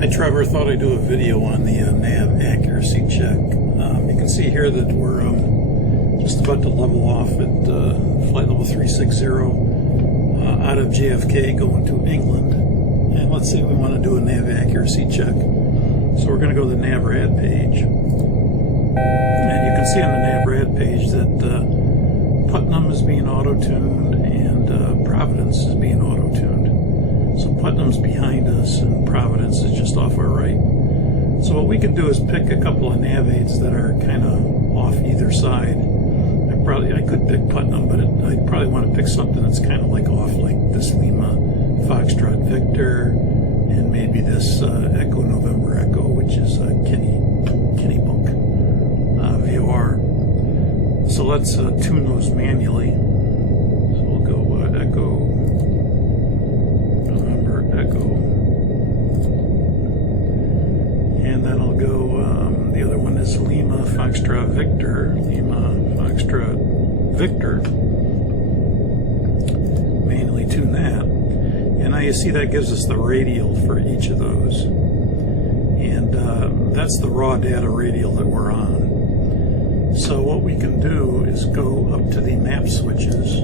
Hi Trevor, thought I'd do a video on the Nav Accuracy Check. You can see here that we're just about to level off at flight level 360 out of JFK going to England. And let's say we want to do a Nav Accuracy Check. So we're going to go to the NavRad page. And you can see on the NavRad page that Putnam is being auto-tuned and Providence is being auto-tuned. So Putnam's behind us and Providence is just off our right. So what we can do is pick a couple of nav aids that are kind of off either side. I could pick Putnam, but I'd probably want to pick something that's kind of like off, like this Lima Foxtrot Victor, and maybe this Echo November Echo, which is Kenny Book VOR. So let's tune those manually. So we'll go Echo November Echo, and then I'll go the other one is Lima Foxtrot Victor, manually tune that, and now you see that gives us the radial for each of those, and that's the raw data radial that we're on. So what we can do is go up to the map switches,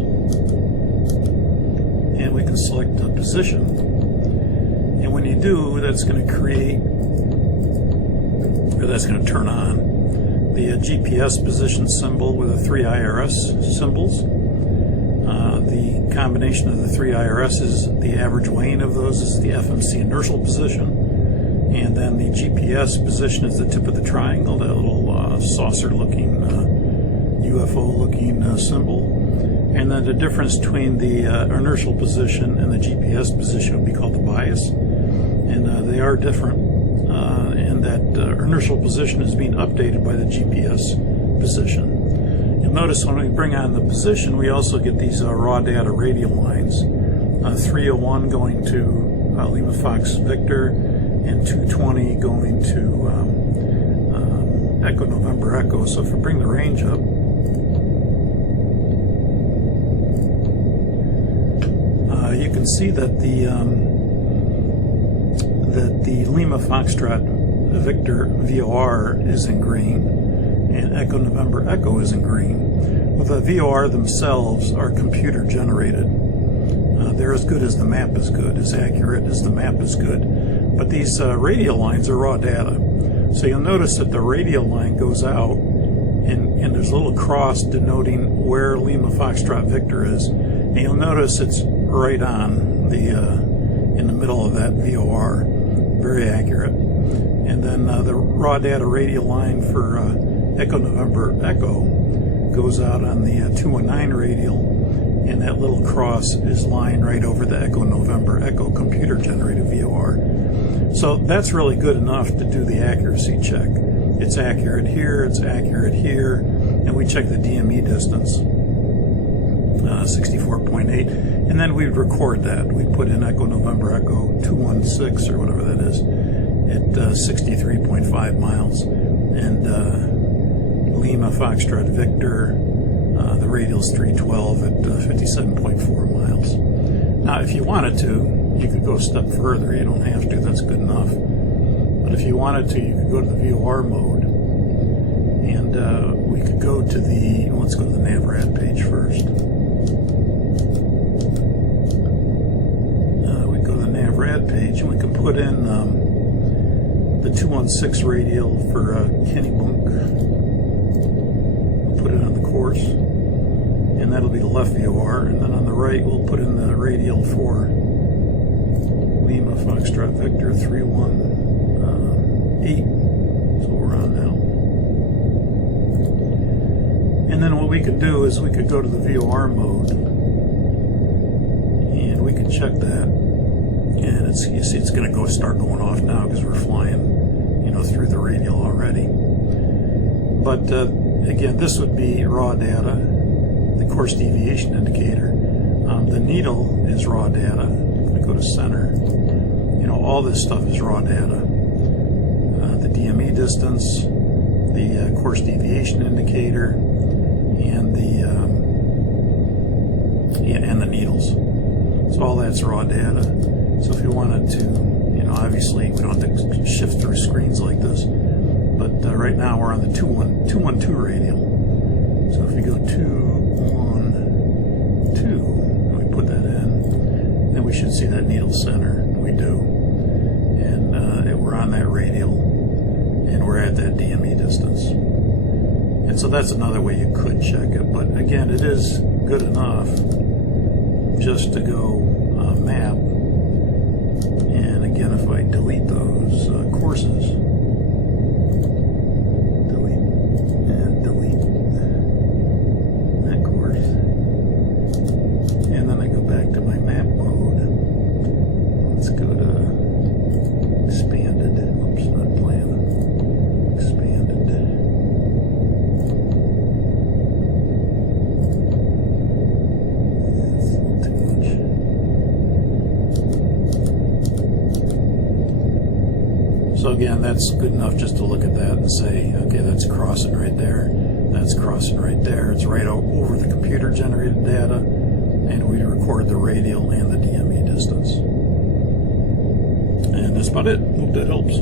and we can select the position. And when you do, that's going to create, or that's going to turn on the GPS position symbol with the 3 IRS symbols. The combination of the 3 IRS's, the average weighing of those is the FMC inertial position. And then the GPS position is the tip of the triangle, that little saucer-looking, UFO-looking symbol. And then the difference between the inertial position and the GPS position would be called the bias. And they are different in that inertial position is being updated by the GPS position. You'll notice when we bring on the position, we also get these raw data radial lines. 301 going to Lima Fox Victor, and 220 going to Echo November Echo. So if we bring the range up, you can see that the Lima Foxtrot Victor VOR is in green and Echo November Echo is in green. Well, the VOR themselves are computer generated. They're as good as the map is good, as accurate as the map is good. But these radial lines are raw data. So you'll notice that the radial line goes out and there's a little cross denoting where Lima Foxtrot Victor is. And you'll notice it's right on the in the middle of that VOR. Very accurate. And then the raw data radial line for Echo November Echo goes out on the 219 radial, and that little cross is lying right over the Echo November Echo computer generated VOR. So that's really good enough to do the accuracy check. It's accurate here, it's accurate here, and we check the DME distance, 64.8, and then we'd record that. We'd put in Echo November Echo 216 or whatever that is at 63.5 miles, and Lima Foxtrot Victor, the radial's 312 at 57.4 miles. Now if you wanted to, you could go a step further. You don't have to, that's good enough. But if you wanted to, you could go to the VOR mode, and we could go to the, let's go to the NavRad page first. We go to the NavRad page, and we can put in the 216 radial for Kenny Book. We'll put it on the course, and that'll be the left VOR, and then on the right we'll put in the radial for Lima Foxtrot Victor 318. So we're on now. And then what we could do is we could go to the VOR mode, and we could check that. And it's, you see, it's going to start going off now because we're flying, through the radial already. But again, this would be raw data, the course deviation indicator. The needle is raw data. If we go to center, all this stuff is raw data. The DME distance, the course deviation indicator, and the needles. So all that's raw data. So if you wanted to, obviously we don't have to shift through screens like this. But right now we're on the 212 radial. So if we go 212, and we put that in, then we should see that needle center. We do. And we're on that radial, and we're at that DME distance. And so that's another way you could check it. But again, it is good enough just to go map. And again, if I delete those courses, delete that course, and then I go back to my map mode. Let's go to expanded. Oops, not plan. Expanded. That's too much. So again, that's good enough just to look at that and say, okay, that's crossing right there. That's crossing right there. It's right over the computer-generated data, and we record the radial and the DME distance. And that's about it. Hope that helps.